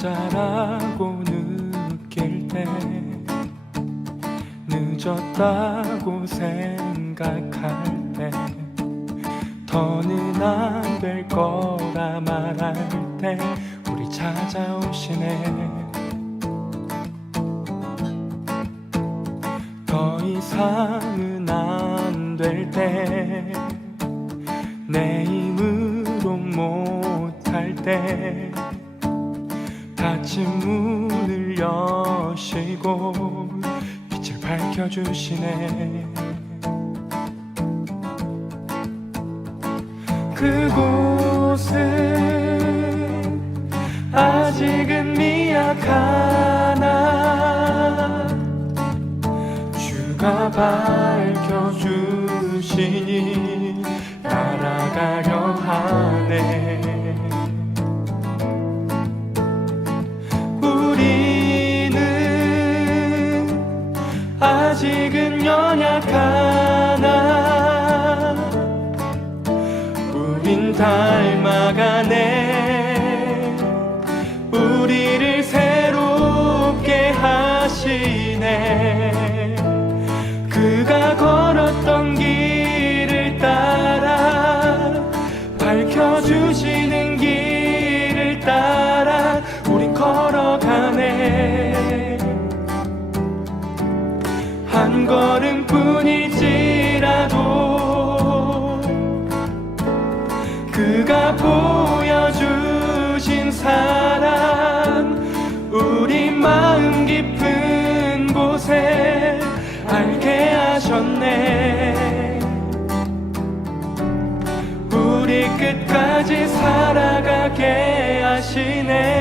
혼자라고 느낄 때 늦었다고 생각할 때 더는 안 될 거라 말할 때 우리 찾아오시네. 더 이상은 안 될 때 내 힘으로 못할 때 닫힌 문을 여시고 빛을 밝혀주시네. 그곳은 아직은 미약하나 주가 밝혀주시니 따라가려 하네. 우리는 아직은 연약하나 우린 닮아가네. 우리를 새롭게 하시네. 그가 걸었던 길을 따라 밝혀주시는 길을 따라 우린 걸어가네. 한 걸음뿐일지라도 그가 보여주신 사랑 우리 마음 깊은 곳에 알게 하셨네. 우리 끝까지 살아가게 하시네.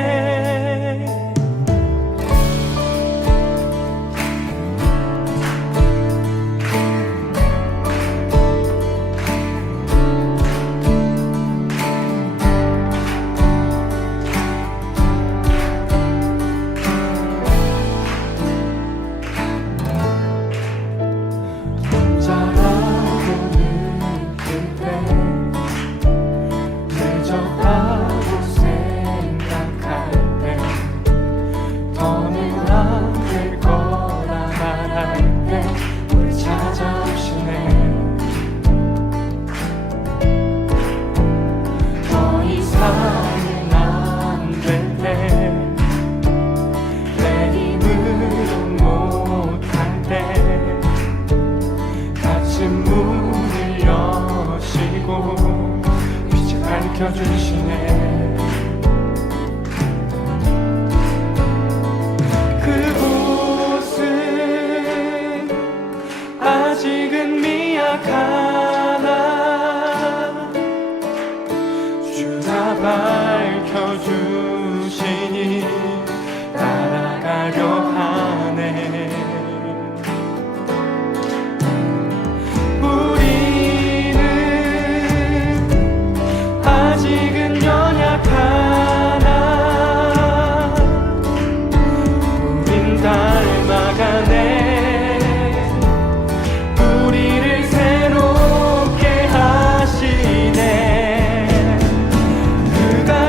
문을 여시고 빛을 밝혀주시네. 그곳은 아직은 미약하나 주가 밝혀주시니 따라가려 하네. 아직은 연약하나 우린 닮아가네. 우리를 새롭게 하시네. 그가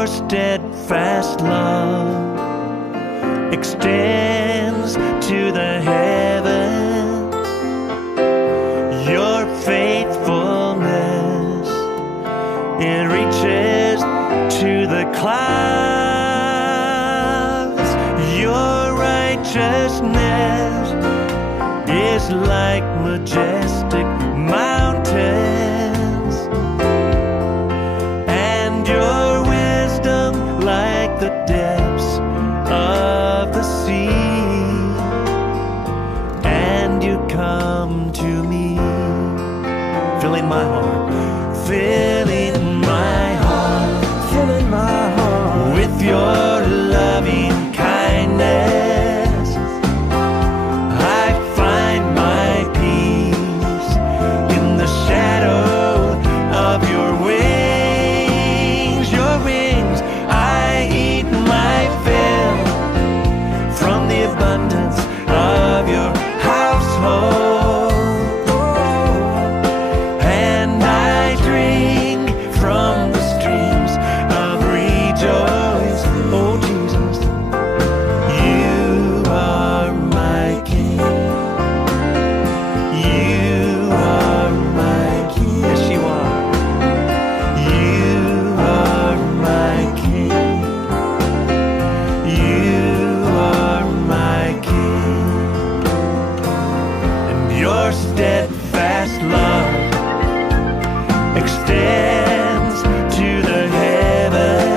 Your steadfast love extends to the heavens. Your faithfulness, it reaches to the clouds. Your righteousness is like majestic mountains, and your wisdom like the depths of the sea. And you come to me, filling my heart, filling my heart, filling my heart with your loving kindness. I find my peace in the shadow of your wings. Your wings, I eat my fill from the abundance of your household, and I drink from the streams of rejoice. Oh Jesus, you are my King. You are my King. Yes, you are. You are my King. You are my King. And your steadfast love extends to the heaven.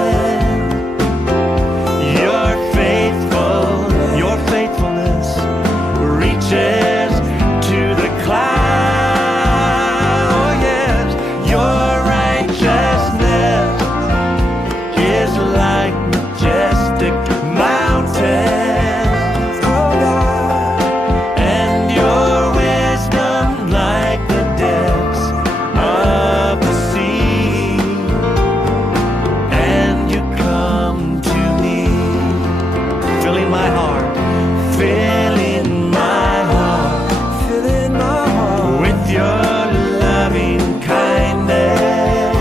Your faithfulness reaches to the clouds. Oh yes, your righteousness is like majestic mountains. Oh God, and your wisdom like the depths of the sea. And you come to me, filling my heart, filling my heart, filling my heart with your loving kindness.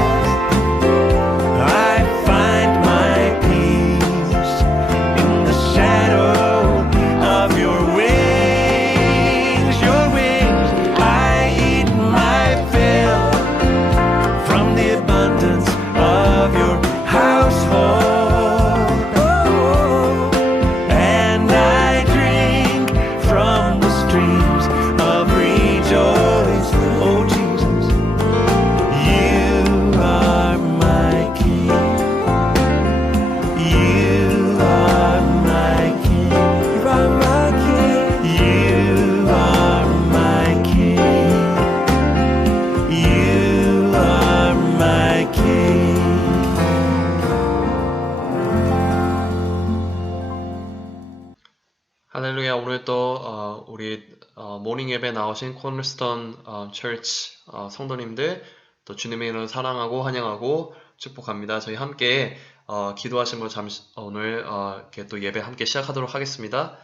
I find my peace in the shadow of your wings. Your wings, I eat my fill from the abundance of your household, and I drink from the streams of rejoice. Oh Jesus, you are my King. You are my King. You are my King. You are my King. You are my King. 할렐루야. 오늘 또 우리 모닝 예배 나오신 코너스톤 처치 성도님들 또 주님의 이름을 사랑하고 환영하고 축복합니다. 저희 함께 기도하심으로 잠시 오늘 이렇게 또 예배 함께 시작하도록 하겠습니다.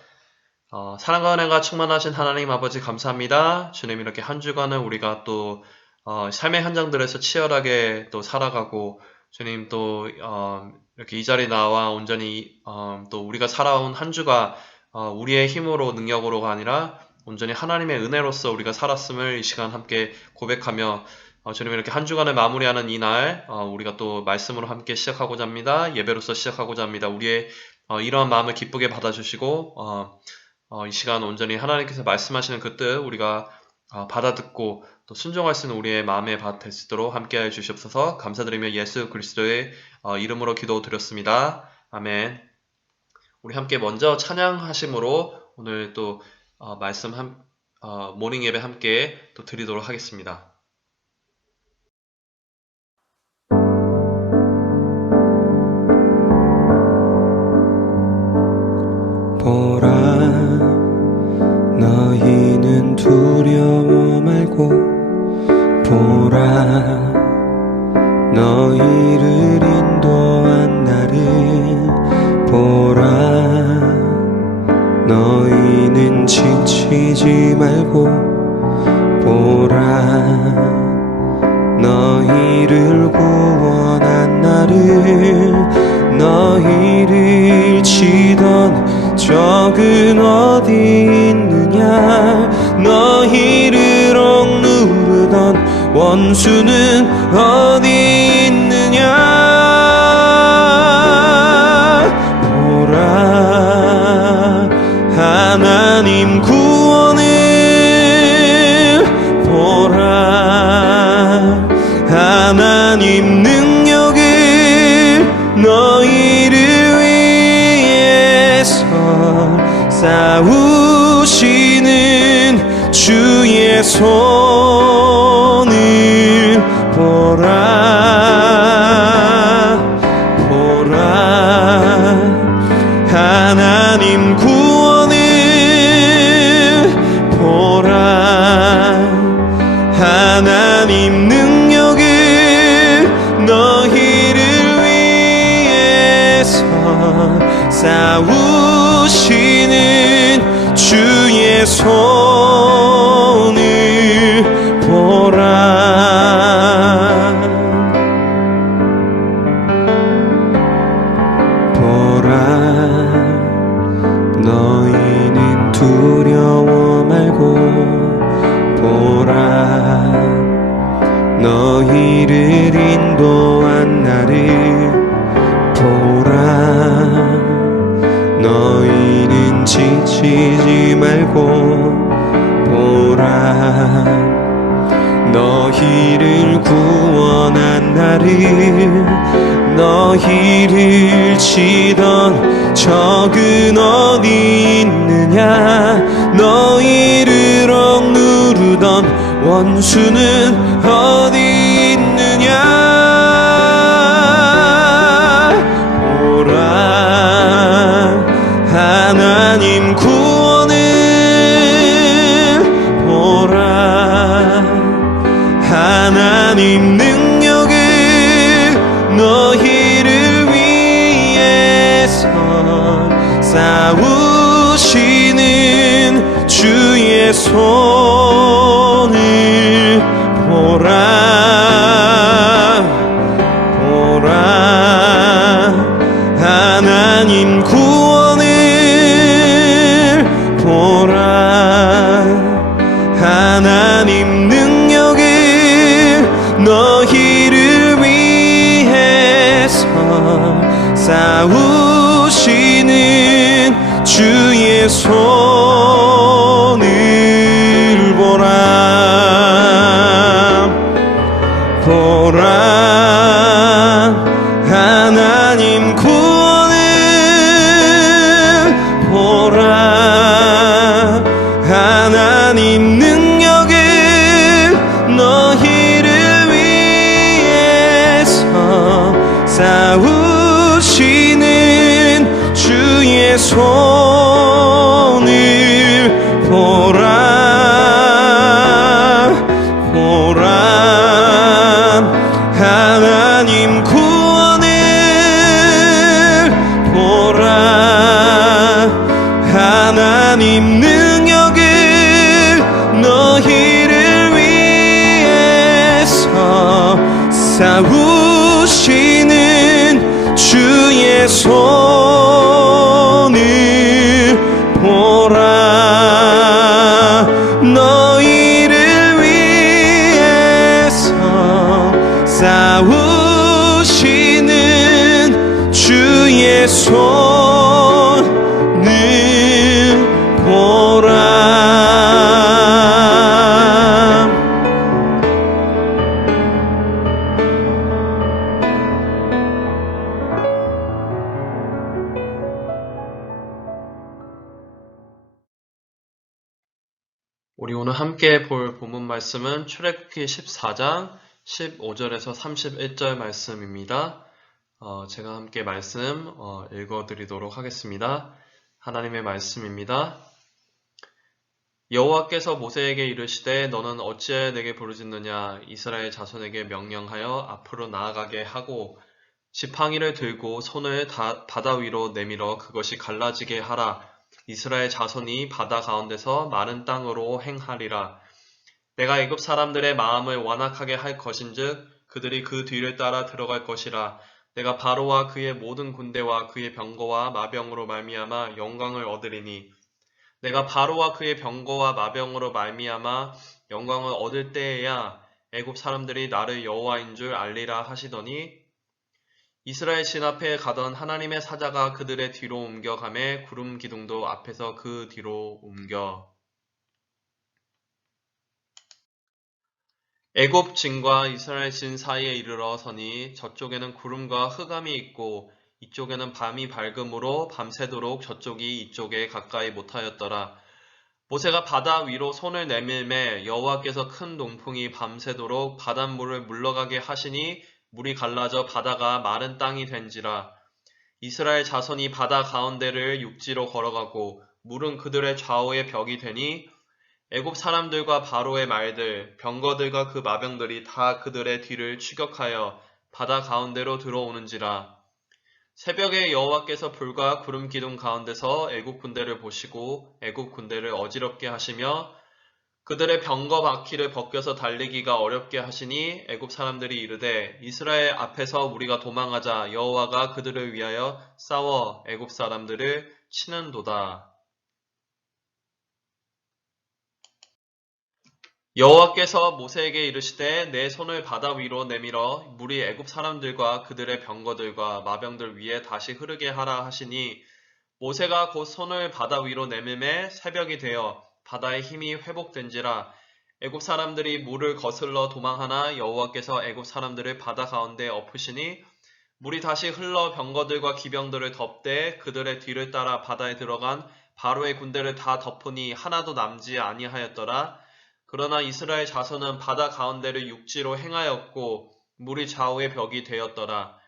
사랑과 은혜가 충만하신 하나님 아버지 감사합니다. 주님, 이렇게 한 주간은 우리가 또 삶의 현장들에서 치열하게 또 살아가고, 주님 또 이렇게 이 자리에 나와 온전히 또 우리가 살아온 한 주가 우리의 힘으로 능력으로가 아니라 온전히 하나님의 은혜로서 우리가 살았음을 이 시간 함께 고백하며, 주님 이렇게 한 주간을 마무리하는 이 날 우리가 또 말씀으로 함께 시작하고자 합니다. 예배로서 시작하고자 합니다. 우리의 이러한 마음을 기쁘게 받아주시고 이 시간 온전히 하나님께서 말씀하시는 그 뜻 우리가 받아듣고 또 순종할 수 있는 우리의 마음의 밭 될 수 있도록 함께하여 주시옵소서. 감사드리며 예수 그리스도의 이름으로 기도드렸습니다. 아멘. 우리 함께 먼저 찬양하심으로 오늘 또 말씀 모닝 예배 함께 또 드리도록 하겠습니다. 보라, 너희는 두려워 말고 보라, 너희를 인도한 나를 보라, 너희는 지치지 말고 보라, 너희를 구원한 나를 너희를 치던 적은 어디 있느냐 너희를 억누르던 원수는 어디 있느냐 보라 하나님 구원을 보라 하나님 능력을 너희를 위해서 싸우시는 주의 손을 보라 보라 하나님 구원을 보라 하나님 능력을 너희를 위해서 싸우시는 주의 손을 보라 보라 너희는 두려워 말고 보라 너희를 인도한 나를 보라 너희는 지치지 말고 보라 너희를 구원한 나를 너희를 치던 적은 어디 있느냐 너희를 억누르던 원수는 어디 있느냐 보라 하나님 구원을 보라 하나님 능력을 너희를 위해서 싸우시는 주의 손을 보라 보라 하나님 구원을 보라 하나님 능력을 너희를 위해서 싸우시는 주의 손을 보라 보라 하나님 구원을 보라 하나님 능력을 너희를 위해서 싸우시는 주의 손을 보라 보라 하나님 구원을 보라 하나님 능력을 너희를 위해서 싸우시는 주의 손을 보라 너희를 위해서 싸우시는 주의 손을 보라 우리 오늘 함께 볼 본문 말씀은 출애굽기 14장 15절에서 31절 말씀입니다. 제가 함께 말씀 읽어드리도록 하겠습니다. 하나님의 말씀입니다. 여호와께서 모세에게 이르시되 너는 어찌하여 내게 부르짖느냐 이스라엘 자손에게 명령하여 앞으로 나아가게 하고 지팡이를 들고 손을 바다 위로 내밀어 그것이 갈라지게 하라. 이스라엘 자손이 바다 가운데서 마른 땅으로 행하리라. 내가 애굽 사람들의 마음을 완악하게 할 것인즉 그들이 그 뒤를 따라 들어갈 것이라. 내가 바로와 그의 모든 군대와 그의 병거와 마병으로 말미암아 영광을 얻으리니 내가 바로와 그의 병거와 마병으로 말미암아 영광을 얻을 때에야 애굽 사람들이 나를 여호와인 줄 알리라 하시더니 이스라엘 진 앞에 가던 하나님의 사자가 그들의 뒤로 옮겨가매 구름 기둥도 앞에서 그 뒤로 옮겨 애굽 진과 이스라엘 진 사이에 이르러 서니 저쪽에는 구름과 흑암이 있고 이쪽에는 밤이 밝음으로 밤새도록 저쪽이 이쪽에 가까이 못하였더라. 모세가 바다 위로 손을 내밀매 여호와께서 큰 동풍이 밤새도록 바닷물을 물러가게 하시니 물이 갈라져 바다가 마른 땅이 된지라. 이스라엘 자손이 바다 가운데를 육지로 걸어가고 물은 그들의 좌우에 벽이 되니 애굽 사람들과 바로의 말들, 병거들과 그 마병들이 다 그들의 뒤를 추격하여 바다 가운데로 들어오는지라. 새벽에 여호와께서 불과 구름 기둥 가운데서 애굽 군대를 보시고 애굽 군대를 어지럽게 하시며 그들의 병거 바퀴를 벗겨서 달리기가 어렵게 하시니 애굽 사람들이 이르되 이스라엘 앞에서 우리가 도망하자 여호와가 그들을 위하여 싸워 애굽 사람들을 치는도다. 여호와께서 모세에게 이르시되 내 손을 바다 위로 내밀어 물이 애굽 사람들과 그들의 병거들과 마병들 위에 다시 흐르게 하라 하시니 모세가 곧 손을 바다 위로 내밀매 새벽이 되어 바다의 힘이 회복된지라. 애굽 사람들이 물을 거슬러 도망하나 여호와께서 애굽 사람들을 바다 가운데 엎으시니 물이 다시 흘러 병거들과 기병들을 덮되 그들의 뒤를 따라 바다에 들어간 바로의 군대를 다 덮으니 하나도 남지 아니하였더라. 그러나 이스라엘 자손은 바다 가운데를 육지로 행하였고 물이 좌우의 벽이 되었더라.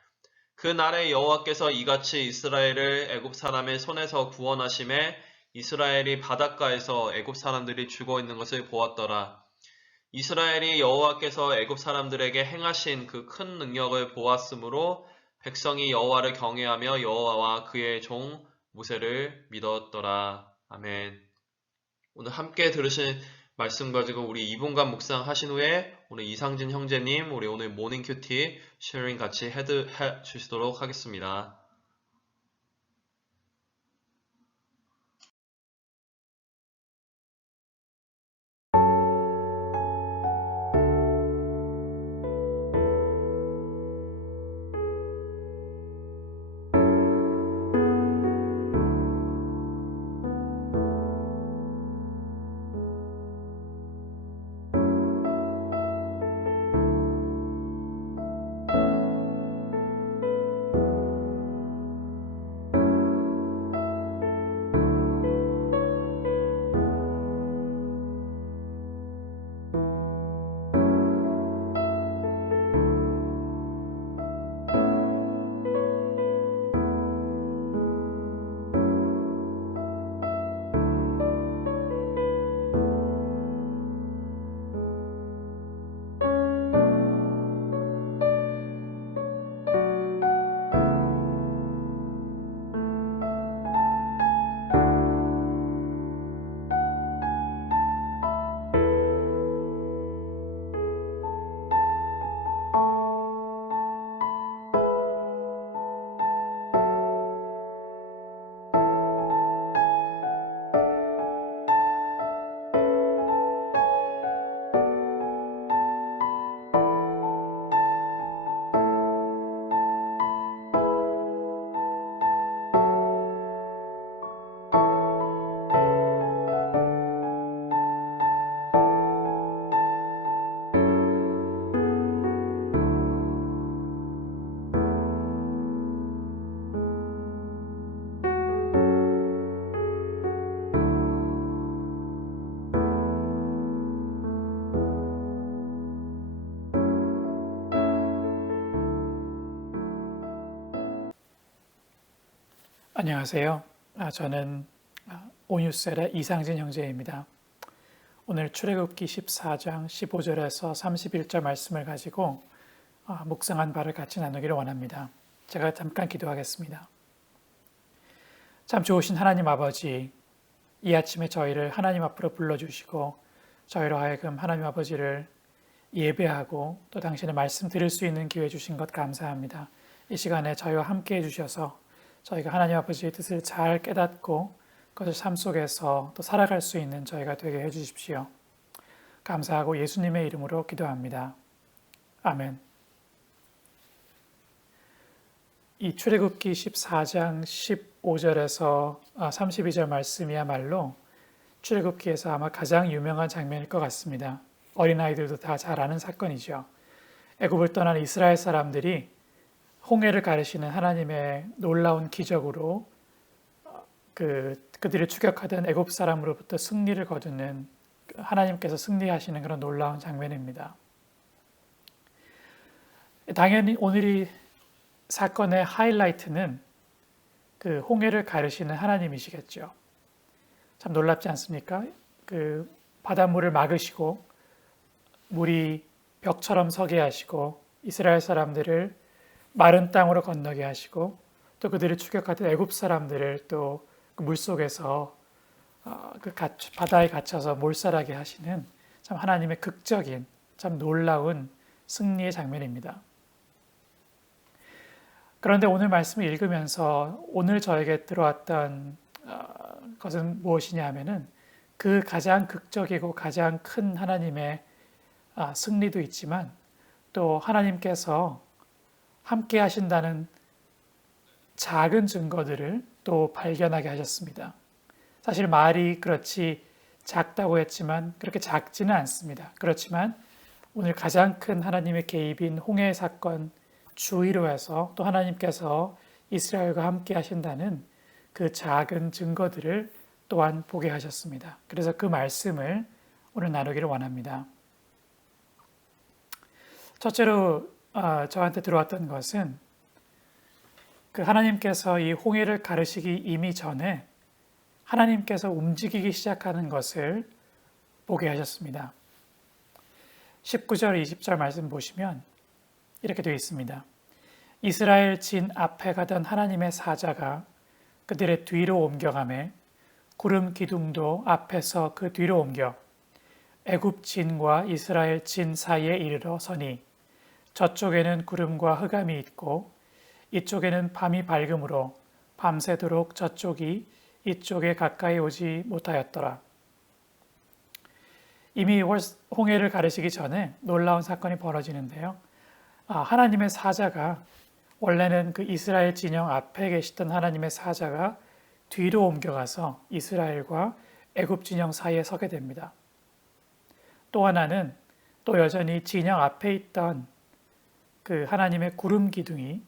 그 날에 여호와께서 이같이 이스라엘을 애굽 사람의 손에서 구원하심에 이스라엘이 바닷가에서 애굽 사람들이 죽어 있는 것을 보았더라. 이스라엘이 여호와께서 애굽 사람들에게 행하신 그 큰 능력을 보았으므로 백성이 여호와를 경외하며 여호와와 그의 종 모세를 믿었더라. 아멘. 오늘 함께 들으신 말씀 가지고 우리 2분간 묵상하신 후에 오늘 이상진 형제님, 우리 오늘 모닝 큐티 쉐어링 같이 해 주시도록 하겠습니다. 안녕하세요. 저는 온유셀의 이상진 형제입니다. 오늘 출애굽기 14장 15절에서 31절 말씀을 가지고 묵상한 바를 같이 나누기를 원합니다. 제가 잠깐 기도하겠습니다. 참 좋으신 하나님 아버지, 이 아침에 저희를 하나님 앞으로 불러주시고 저희로 하여금 하나님 아버지를 예배하고 또 당신의 말씀 들을 수 있는 기회 주신 것 감사합니다. 이 시간에 저희와 함께 해주셔서 저희가 하나님 아버지의 뜻을 잘 깨닫고 그것을 삶 속에서 또 살아갈 수 있는 저희가 되게 해주십시오. 감사하고 예수님의 이름으로 기도합니다. 아멘. 이 출애굽기 14장 15절에서 32절 말씀이야말로 출애굽기에서 아마 가장 유명한 장면일 것 같습니다. 어린아이들도 다 잘 아는 사건이죠. 애굽을 떠난 이스라엘 사람들이 홍해를 가르시는 하나님의 놀라운 기적으로 그들을 추격하던 애굽 사람으로부터 승리를 거두는 하나님께서 승리하시는 그런 놀라운 장면입니다. 당연히 오늘 이 사건의 하이라이트는 그 홍해를 가르시는 하나님이시겠죠. 참 놀랍지 않습니까? 그 바닷물을 막으시고 물이 벽처럼 서게 하시고 이스라엘 사람들을 마른 땅으로 건너게 하시고 또 그들을 추격하던 애굽 사람들을 또 그 물속에서 그 바다에 갇혀서 몰살하게 하시는 참 하나님의 극적인 참 놀라운 승리의 장면입니다. 그런데 오늘 말씀을 읽으면서 오늘 저에게 들어왔던 것은 무엇이냐 하면은 그 가장 극적이고 가장 큰 하나님의 승리도 있지만 또 하나님께서 함께 하신다는 작은 증거들을 또 발견하게 하셨습니다. 사실 말이 그렇지 작다고 했지만 그렇게 작지는 않습니다. 그렇지만 오늘 가장 큰 하나님의 개입인 홍해 사건 주의로 해서 또 하나님께서 이스라엘과 함께 하신다는 그 작은 증거들을 또한 보게 하셨습니다. 그래서 그 말씀을 오늘 나누기를 원합니다. 첫째로 저한테 들어왔던 것은 그 하나님께서 이 홍해를 가르시기 이미 전에 하나님께서 움직이기 시작하는 것을 보게 하셨습니다. 19절, 20절 말씀 보시면 이렇게 되어 있습니다. 이스라엘 진 앞에 가던 하나님의 사자가 그들의 뒤로 옮겨가매 구름 기둥도 앞에서 그 뒤로 옮겨 애굽 진과 이스라엘 진 사이에 이르러 서니 저쪽에는 구름과 흑암이 있고 이쪽에는 밤이 밝음으로 밤새도록 저쪽이 이쪽에 가까이 오지 못하였더라. 이미 홍해를 가르시기 전에 놀라운 사건이 벌어지는데요. 하나님의 사자가 원래는 그 이스라엘 진영 앞에 계시던 하나님의 사자가 뒤로 옮겨가서 이스라엘과 애굽 진영 사이에 서게 됩니다. 또 하나는 또 여전히 진영 앞에 있던 그 하나님의 구름 기둥이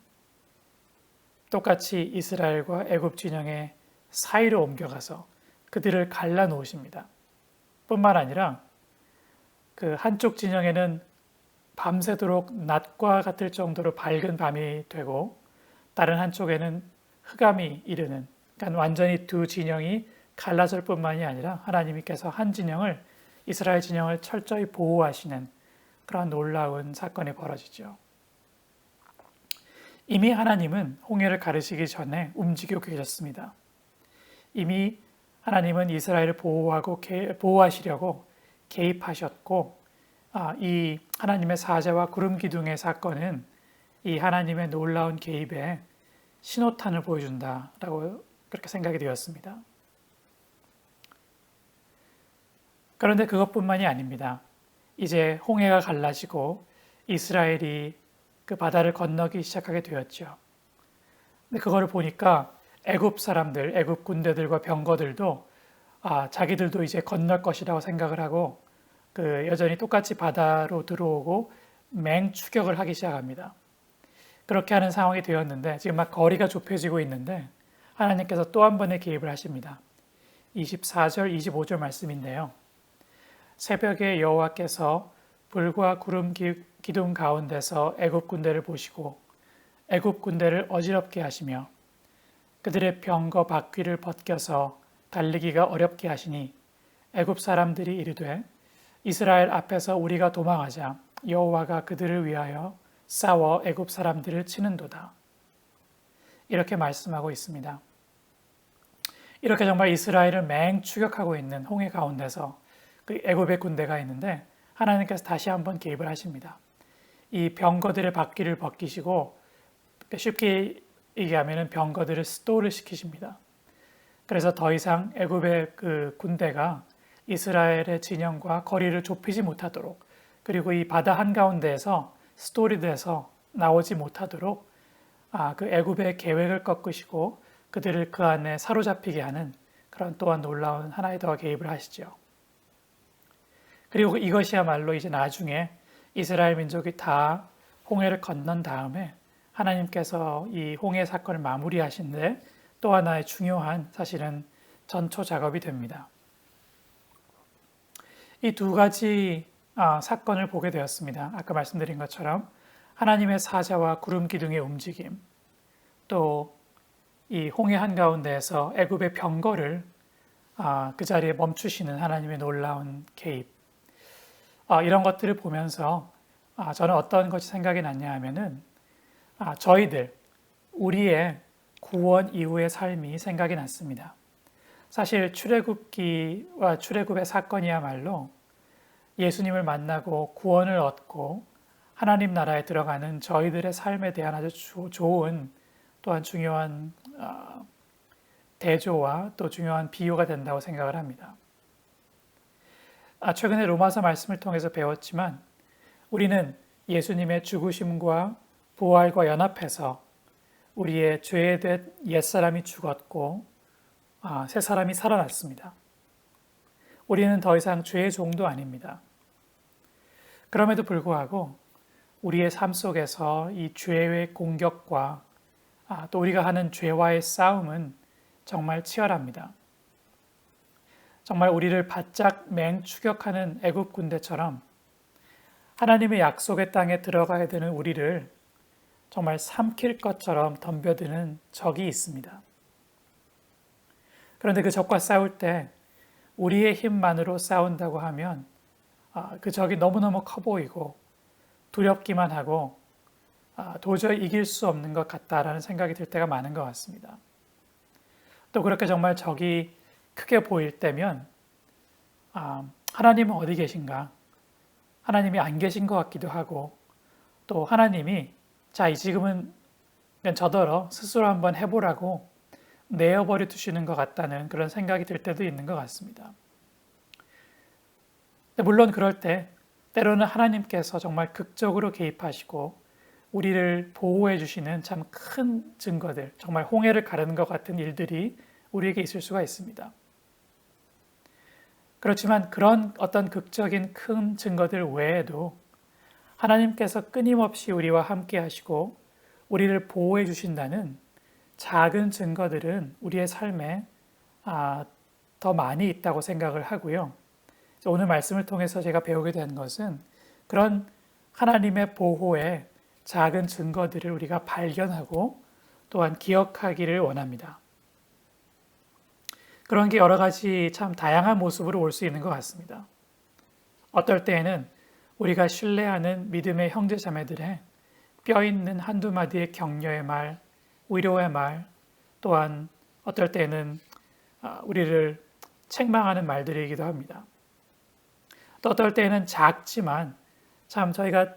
똑같이 이스라엘과 애굽 진영의 사이로 옮겨가서 그들을 갈라 놓으십니다. 뿐만 아니라 그 한쪽 진영에는 밤새도록 낮과 같을 정도로 밝은 밤이 되고 다른 한쪽에는 흑암이 이르는, 그러니까 완전히 두 진영이 갈라질 뿐만이 아니라 하나님께서 한 진영을, 이스라엘 진영을 철저히 보호하시는 그런 놀라운 사건이 벌어지죠. 이미 하나님은 홍해를 가르시기 전에 움직이고 계셨습니다. 이미 하나님은 이스라엘을 보호하시려고 개입하셨고 이 하나님의 사자와 구름 기둥의 사건은 이 하나님의 놀라운 개입에 신호탄을 보여준다라고 그렇게 생각이 되었습니다. 그런데 그것뿐만이 아닙니다. 이제 홍해가 갈라지고 이스라엘이 그 바다를 건너기 시작하게 되었죠. 근데 그거를 보니까 애굽 사람들, 애굽 군대들과 병거들도 자기들도 이제 건널 것이라고 생각을 하고 그 여전히 똑같이 바다로 들어오고 맹추격을 하기 시작합니다. 그렇게 하는 상황이 되었는데 지금 막 거리가 좁혀지고 있는데 하나님께서 또 한 번의 개입을 하십니다. 24절, 25절 말씀인데요. 새벽에 여호와께서 불과 구름 기둥 가운데서 애굽 군대를 보시고 애굽 군대를 어지럽게 하시며 그들의 병거 바퀴를 벗겨서 달리기가 어렵게 하시니 애굽 사람들이 이르되 이스라엘 앞에서 우리가 도망하자 여호와가 그들을 위하여 싸워 애굽 사람들을 치는도다. 이렇게 말씀하고 있습니다. 이렇게 정말 이스라엘을 맹추격하고 있는 홍해 가운데서 그 애굽의 군대가 있는데 하나님께서 다시 한번 개입을 하십니다. 이 병거들의 바퀴를 벗기시고 쉽게 얘기하면 병거들을 스토어를 시키십니다. 그래서 더 이상 애굽의 그 군대가 이스라엘의 진영과 거리를 좁히지 못하도록, 그리고 이 바다 한가운데에서 스토리돼서 나오지 못하도록 그 애굽의 계획을 꺾으시고 그들을 그 안에 사로잡히게 하는 그런 또한 놀라운 하나의 더 개입을 하시죠. 그리고 이것이야말로 이제 나중에 이스라엘 민족이 다 홍해를 건넌 다음에 하나님께서 이 홍해 사건을 마무리하신데 또 하나의 중요한 사실은 전초 작업이 됩니다. 이 두 가지 사건을 보게 되었습니다. 아까 말씀드린 것처럼 하나님의 사자와 구름 기둥의 움직임, 또 이 홍해 한가운데에서 애굽의 병거를 그 자리에 멈추시는 하나님의 놀라운 개입, 이런 것들을 보면서 저는 어떤 것이 생각이 났냐 하면은 저희들, 우리의 구원 이후의 삶이 생각이 났습니다. 사실 출애굽기와 출애굽의 사건이야말로 예수님을 만나고 구원을 얻고 하나님 나라에 들어가는 저희들의 삶에 대한 아주 좋은 또한 중요한 대조와 또 중요한 비유가 된다고 생각을 합니다. 최근에 로마서 말씀을 통해서 배웠지만 우리는 예수님의 죽으심과 부활과 연합해서 우리의 죄된 옛사람이 죽었고 새 사람이 살아났습니다. 우리는 더 이상 죄의 종도 아닙니다. 그럼에도 불구하고 우리의 삶 속에서 이 죄의 공격과 또 우리가 하는 죄와의 싸움은 정말 치열합니다. 정말 우리를 바짝 맹추격하는 애굽 군대처럼 하나님의 약속의 땅에 들어가야 되는 우리를 정말 삼킬 것처럼 덤벼드는 적이 있습니다. 그런데 그 적과 싸울 때 우리의 힘만으로 싸운다고 하면 그 적이 너무너무 커 보이고 두렵기만 하고 도저히 이길 수 없는 것 같다라는 생각이 들 때가 많은 것 같습니다. 또 그렇게 정말 적이 크게 보일 때면 하나님은 어디 계신가? 하나님이 안 계신 것 같기도 하고 또 하나님이 지금은 그냥 저더러 스스로 한번 해보라고 내어버려 두시는 것 같다는 그런 생각이 들 때도 있는 것 같습니다. 물론 그럴 때 때로는 하나님께서 정말 극적으로 개입하시고 우리를 보호해 주시는 참 큰 증거들, 정말 홍해를 가르는 것 같은 일들이 우리에게 있을 수가 있습니다. 그렇지만 그런 어떤 극적인 큰 증거들 외에도 하나님께서 끊임없이 우리와 함께 하시고 우리를 보호해 주신다는 작은 증거들은 우리의 삶에 더 많이 있다고 생각을 하고요. 오늘 말씀을 통해서 제가 배우게 된 것은 그런 하나님의 보호의 작은 증거들을 우리가 발견하고 또한 기억하기를 원합니다. 그런 게 여러 가지 참 다양한 모습으로 올 수 있는 것 같습니다. 어떨 때에는 우리가 신뢰하는 믿음의 형제 자매들의 뼈 있는 한두 마디의 격려의 말, 위로의 말, 또한 어떨 때에는 우리를 책망하는 말들이기도 합니다. 또 어떨 때에는 작지만 참 저희가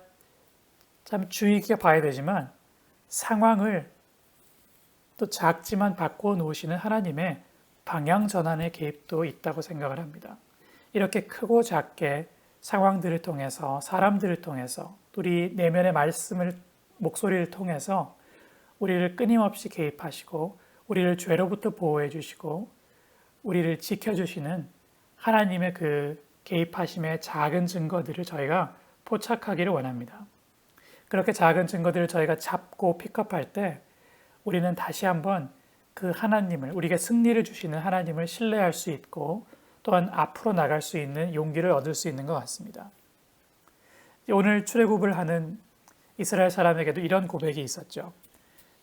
참 주의 깊게 봐야 되지만 상황을 또 작지만 바꿔 놓으시는 하나님의 방향 전환의 개입도 있다고 생각을 합니다. 이렇게 크고 작게 상황들을 통해서 사람들을 통해서 우리 내면의 목소리를 통해서 우리를 끊임없이 개입하시고 우리를 죄로부터 보호해 주시고 우리를 지켜주시는 하나님의 그 개입하심의 작은 증거들을 저희가 포착하기를 원합니다. 그렇게 작은 증거들을 저희가 잡고 픽업할 때 우리는 다시 한번 그 하나님을, 우리에게 승리를 주시는 하나님을 신뢰할 수 있고 또한 앞으로 나갈 수 있는 용기를 얻을 수 있는 것 같습니다. 오늘 출애굽을 하는 이스라엘 사람에게도 이런 고백이 있었죠.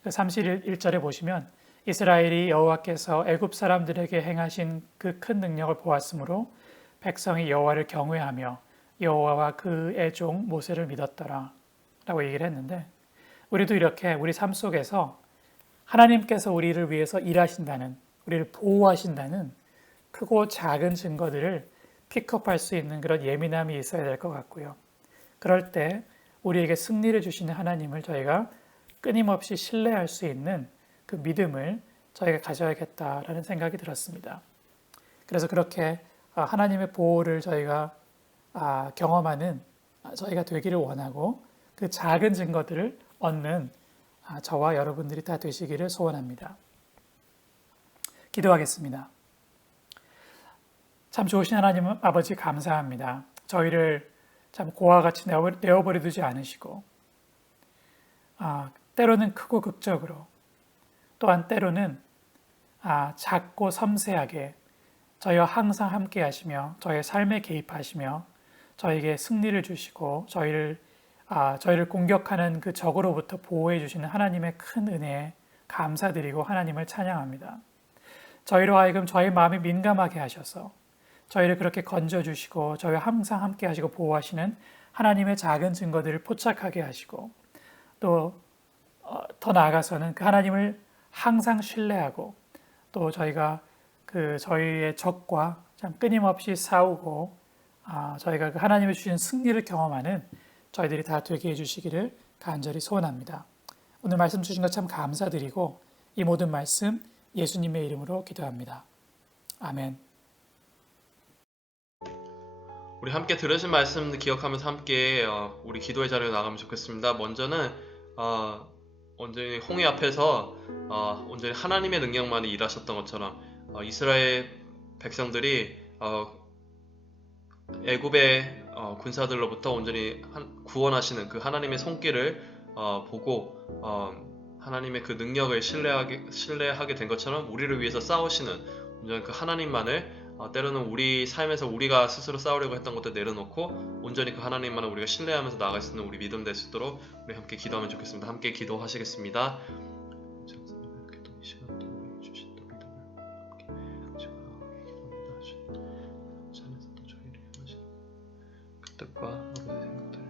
31절에 보시면 이스라엘이 여호와께서 애굽 사람들에게 행하신 그 큰 능력을 보았으므로 백성이 여호와를 경외하며 여호와와 그의 종 모세를 믿었더라 라고 얘기를 했는데 우리도 이렇게 우리 삶 속에서 하나님께서 우리를 위해서 일하신다는, 우리를 보호하신다는 크고 작은 증거들을 픽업할 수 있는 그런 예민함이 있어야 될 것 같고요. 그럴 때 우리에게 승리를 주시는 하나님을 저희가 끊임없이 신뢰할 수 있는 그 믿음을 저희가 가져야겠다라는 생각이 들었습니다. 그래서 그렇게 하나님의 보호를 저희가 경험하는 저희가 되기를 원하고 그 작은 증거들을 얻는 저와 여러분들이 다 되시기를 소원합니다. 기도하겠습니다. 참 좋으신 하나님 아버지 감사합니다. 저희를 참 고와 같이 내어버려 두지 않으시고 때로는 크고 극적으로 또한 때로는 작고 섬세하게 저희와 항상 함께 하시며 저희의 삶에 개입하시며 저희에게 승리를 주시고 저희를 공격하는 그 적으로부터 보호해 주시는 하나님의 큰 은혜에 감사드리고 하나님을 찬양합니다. 저희로 하여금 저희 마음이 민감하게 하셔서 저희를 그렇게 건져주시고 저희와 항상 함께 하시고 보호하시는 하나님의 작은 증거들을 포착하게 하시고 또 더 나아가서는 그 하나님을 항상 신뢰하고 또 저희가 그 저희의 적과 참 끊임없이 싸우고 저희가 그 하나님이 주신 승리를 경험하는 저희들이 다 되게 해주시기를 간절히 소원합니다. 오늘 말씀 주신 것 참 감사드리고 이 모든 말씀 예수님의 이름으로 기도합니다. 아멘. 우리 함께 들으신 말씀 기억하면서 함께 우리 기도의 자리로 나가면 좋겠습니다. 먼저는 온전히 홍해 앞에서 온전히 하나님의 능력만이 일하셨던 것처럼 이스라엘 백성들이 애굽의 군사들로부터 온전히 구원하시는 그 하나님의 손길을 보고 하나님의 그 능력을 신뢰하게 된 것처럼 우리를 위해서 싸우시는 온전히 그 하나님만을 때로는 우리 삶에서 우리가 스스로 싸우려고 했던 것도 내려놓고 온전히 그 하나님만을 우리가 신뢰하면서 나아갈 수 있는 우리 믿음 될 수 있도록 우리 함께 기도하면 좋겠습니다. 함께 기도하시겠습니다. 뜻과 아버지의 생각들을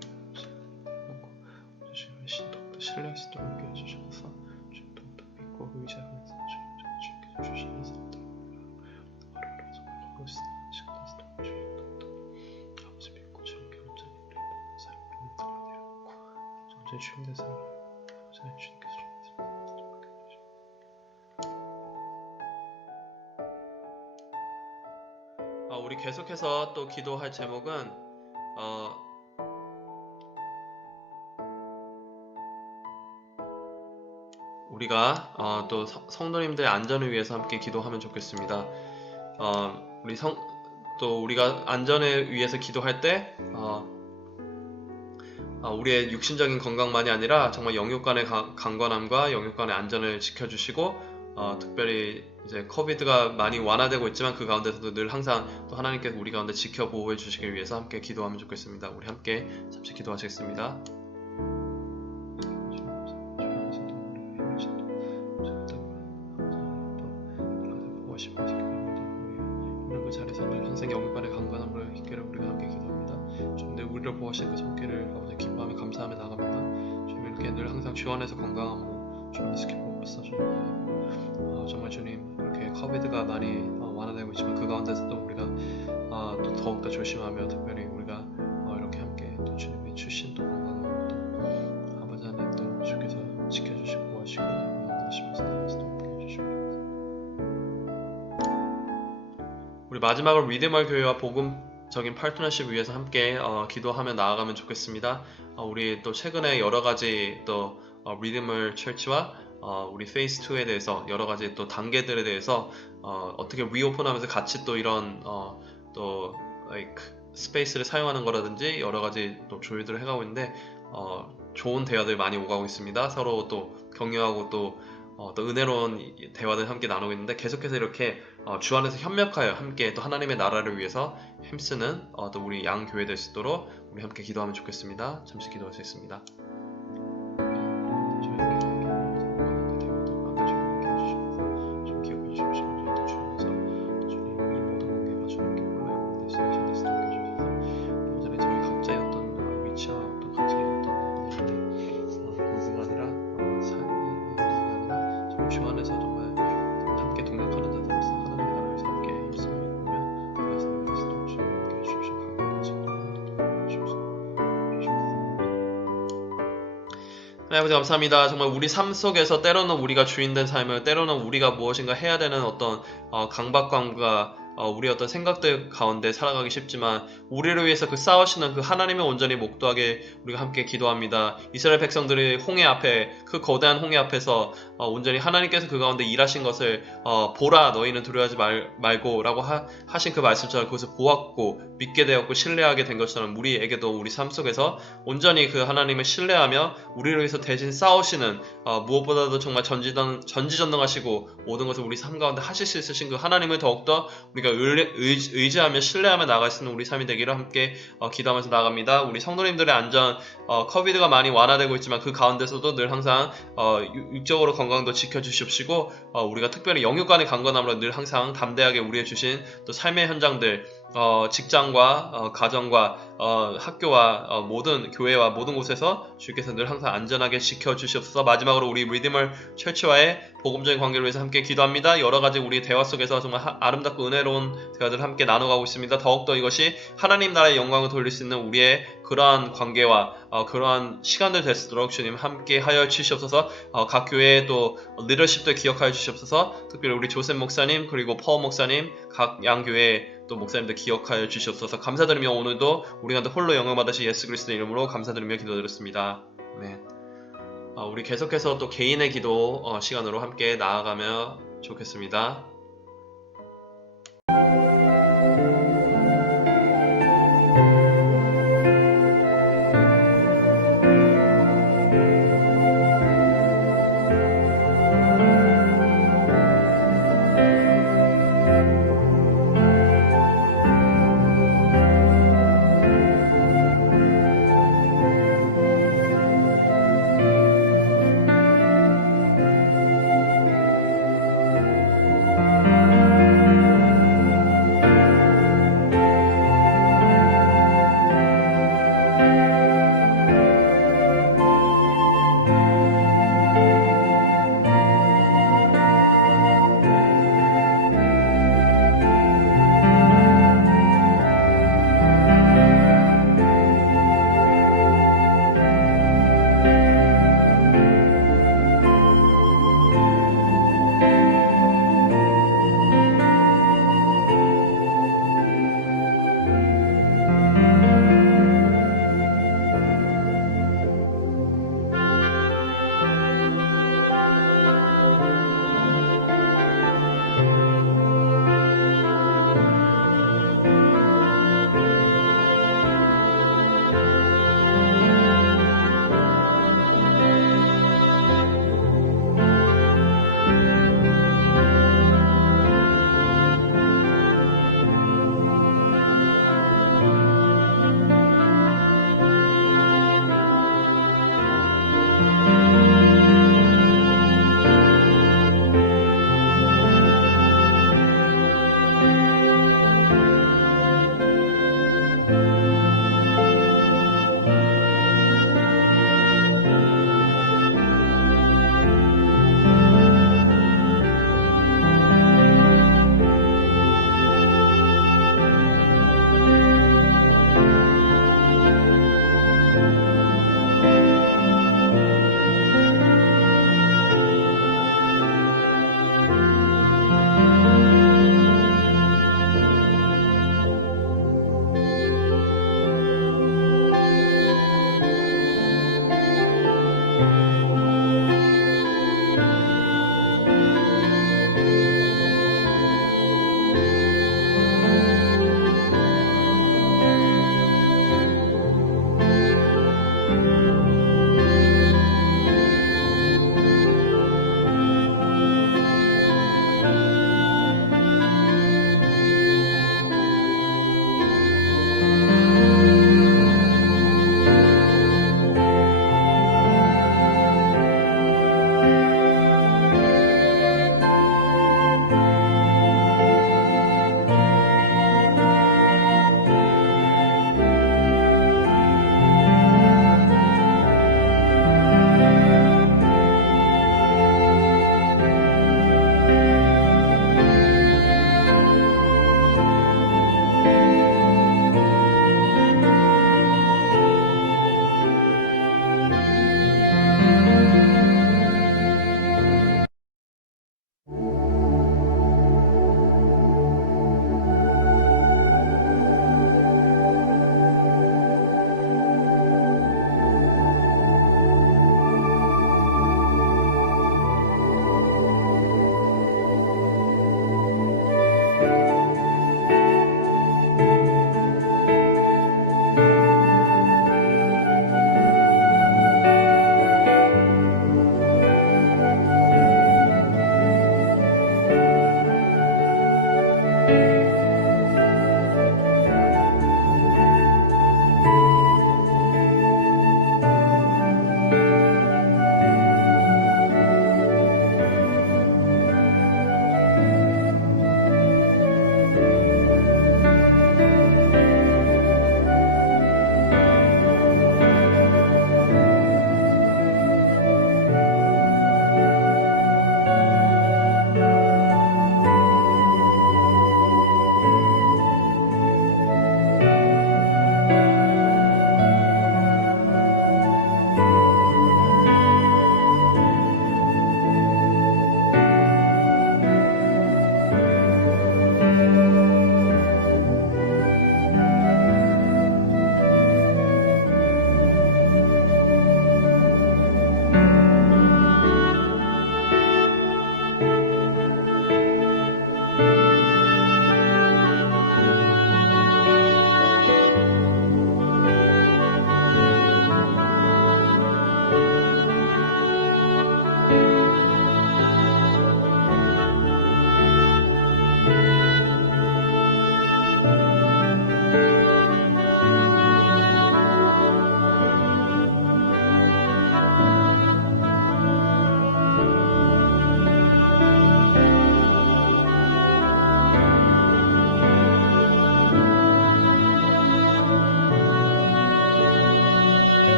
신도부터 신뢰할 수 있도록 함께 해주셔서 주님도 믿고 의지하면서 주님께 주시는 사람들 아버지 믿고 주님께 온전히 우리 삶을 드러내려고 점점 주님의 삶을 아버지는 주님께서 우리 계속해서 또 기도할 제목은 우리가 또 성도님들의 안전을 위해서 함께 기도하면 좋겠습니다. 우리가 안전을 위해서 기도할 때 우리의 육신적인 건강만이 아니라 정말 영육간의 강건함과 영육간의 안전을 지켜주시고 특별히 이제 코비드가 많이 완화되고 있지만 그 가운데서도 늘 항상 또 하나님께서 우리 가운데 지켜 보호해 주시기 위해서 함께 기도하면 좋겠습니다. 우리 함께 잠시 기도하시겠습니다. 이런 그 자리에서 늘 항상 영육간의 강건함을 있기를 우리가 함께 기도합니다. 주님, 우리를 보호하신 그 손길을 아버지 기뻐하며 감사하며 나갑니다. 주님, 이렇게 늘 항상 주 안에서 건강함으로 주 안에서 기쁨으로 써주옵니다. 정말 주님, 이렇게 코비드가 많이 완화되고 있지만 그 가운데서도 우리가 또 더욱더 조심하며 특별히 우리가 이렇게 함께 또 주님이 주신 또 건강함을 또 아버지 하나님 또 주께서 지켜주시고 보호하시고 인도하시면서 함께 해주시옵소서. 우리 마지막으로 리데멀 교회와 복음적인 파트너십 위해서 함께 기도하며 나아가면 좋겠습니다. 우리 또 최근에 여러 가지 또 리데멀 철치와 우리 페이스 2에 대해서 여러 가지 또 단계들에 대해서 어떻게 리오픈하면서 같이 또 이런 또 스페이스를 사용하는 거라든지 여러 가지 또 조율들을 해가고 있는데 좋은 대화들 많이 오가고 있습니다. 서로 또 격려하고 또 은혜로운 대화들 함께 나누고 있는데 계속해서 이렇게 주 안에서 협력하여 함께 또 하나님의 나라를 위해서 힘쓰는 또 우리 양 교회 될 수 있도록 우리 함께 기도하면 좋겠습니다. 잠시 기도하시겠습니다. 하나님 아버지 감사합니다. 정말 우리 삶 속에서 때로는 우리가 주인된 삶을, 때로는 우리가 무엇인가 해야 되는 어떤 강박관과 우리의 어떤 생각들 가운데 살아가기 쉽지만 우리를 위해서 그 싸우시는 그 하나님을 온전히 목도하게 우리가 함께 기도합니다. 이스라엘 백성들이 홍해 앞에, 그 거대한 홍해 앞에서 온전히 하나님께서 그 가운데 일하신 것을 보라 너희는 두려워하지 말고 라고 하신 그 말씀처럼 그것을 보았고 믿게 되었고 신뢰하게 된 것처럼 우리에게도 우리 삶 속에서 온전히 그 하나님을 신뢰하며 우리를 위해서 대신 싸우시는 무엇보다도 정말 전지전능하시고 모든 것을 우리 삶 가운데 하실 수 있으신 그 하나님을 더욱더 우리가 의지하며 신뢰하며 나아갈 수 있는 우리 삶이 되기를 함께 기도하면서 나아갑니다. 우리 성도님들의 안전, 코비드가 많이 완화되고 있지만 그 가운데서도 늘 항상 육적으로 건강도 지켜주십시고 우리가 특별히 영육 간의 강건함으로 늘 항상 담대하게 우리의 주신 또 삶의 현장들, 직장과 가정과 학교와 모든 교회와 모든 곳에서 주께서 늘 항상 안전하게 지켜주시옵소서. 마지막으로 우리 리디멀 철치와의 복음적인 관계를 위해서 함께 기도합니다. 여러가지 우리 대화 속에서 정말 아름답고 은혜로운 대화들을 함께 나눠가고 있습니다. 더욱더 이것이 하나님 나라의 영광을 돌릴 수 있는 우리의 그러한 관계와 그러한 시간들 되도록 주님 함께 하여 주시옵소서. 각 교회의 또 리더십들 기억하여 주시옵소서. 특별히 우리 조셉 목사님 그리고 퍼 목사님 각 양교회 또 목사님들 기억하여 주시옵소서. 감사드리며 오늘도 우리 가운데 홀로 영광 받으신 예수 그리스도의 이름으로 감사드리며 기도드렸습니다. 아멘. 우리 계속해서 또 개인의 기도 시간으로 함께 나아가면 좋겠습니다.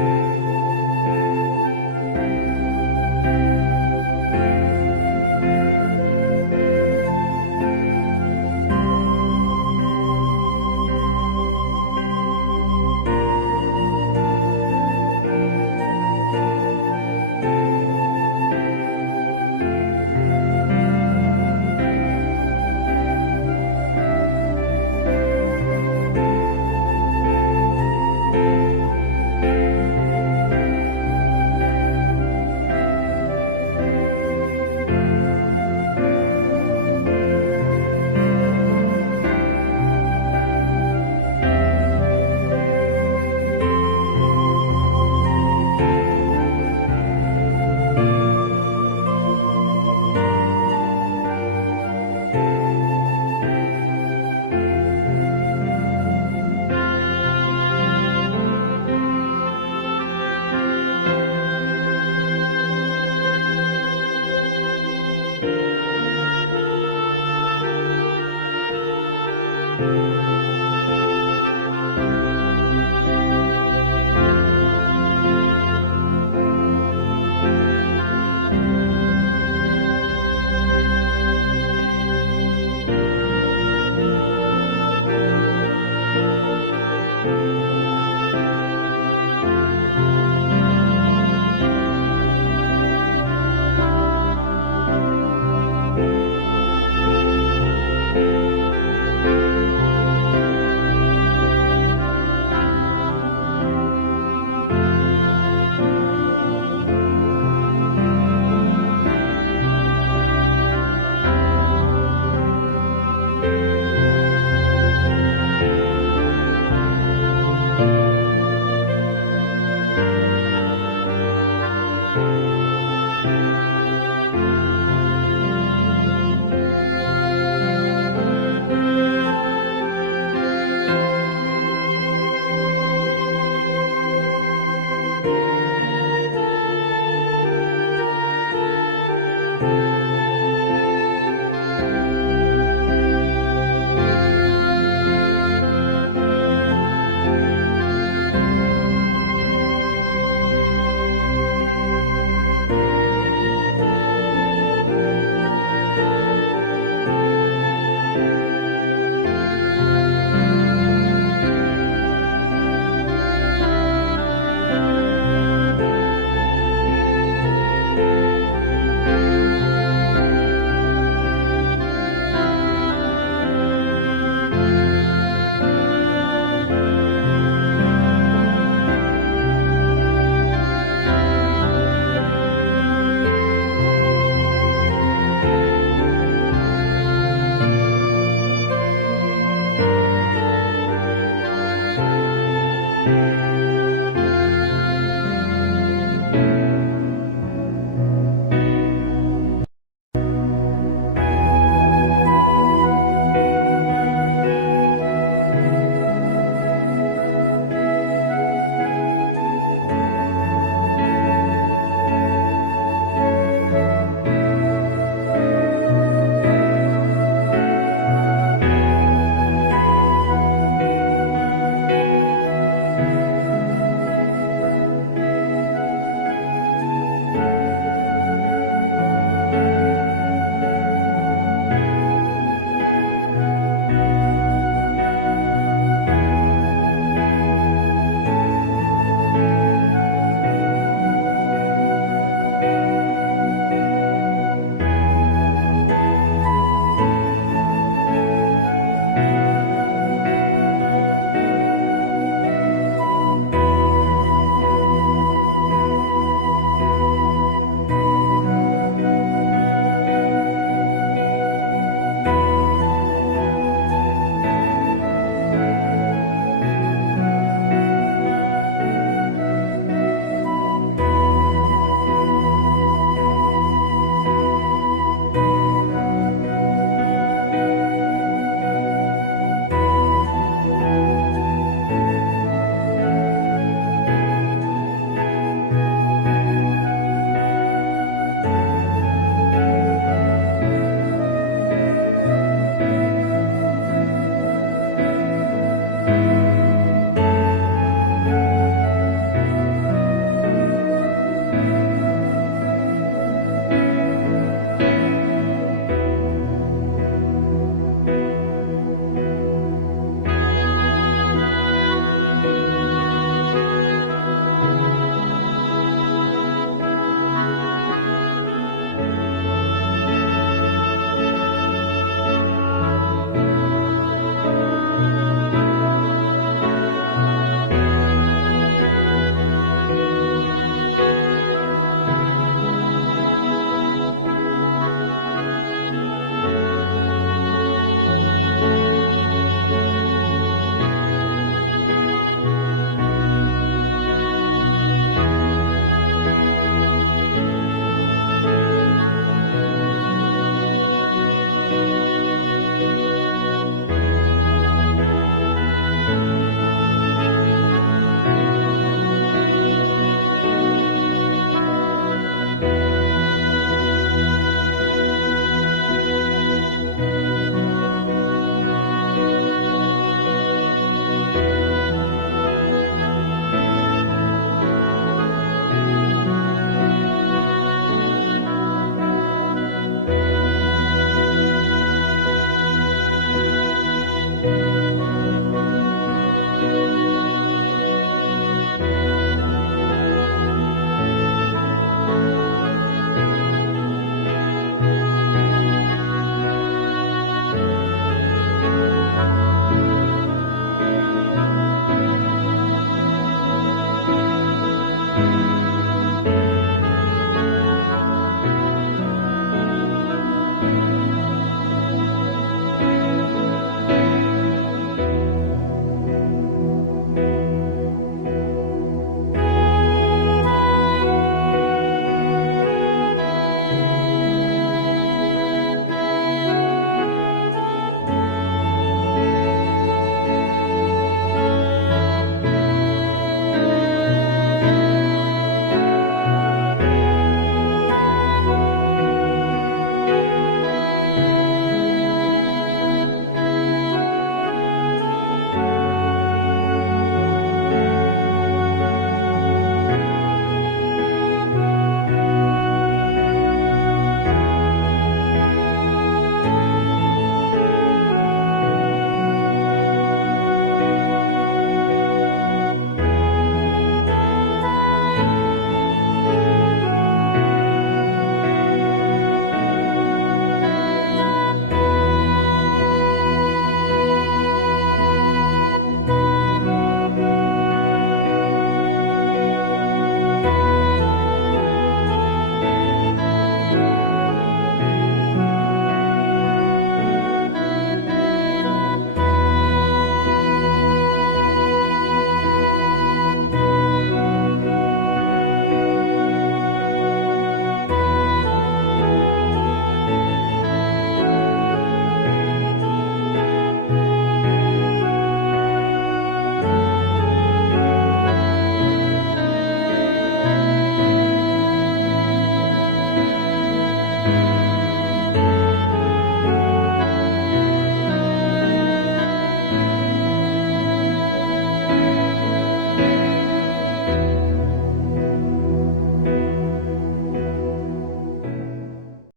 you.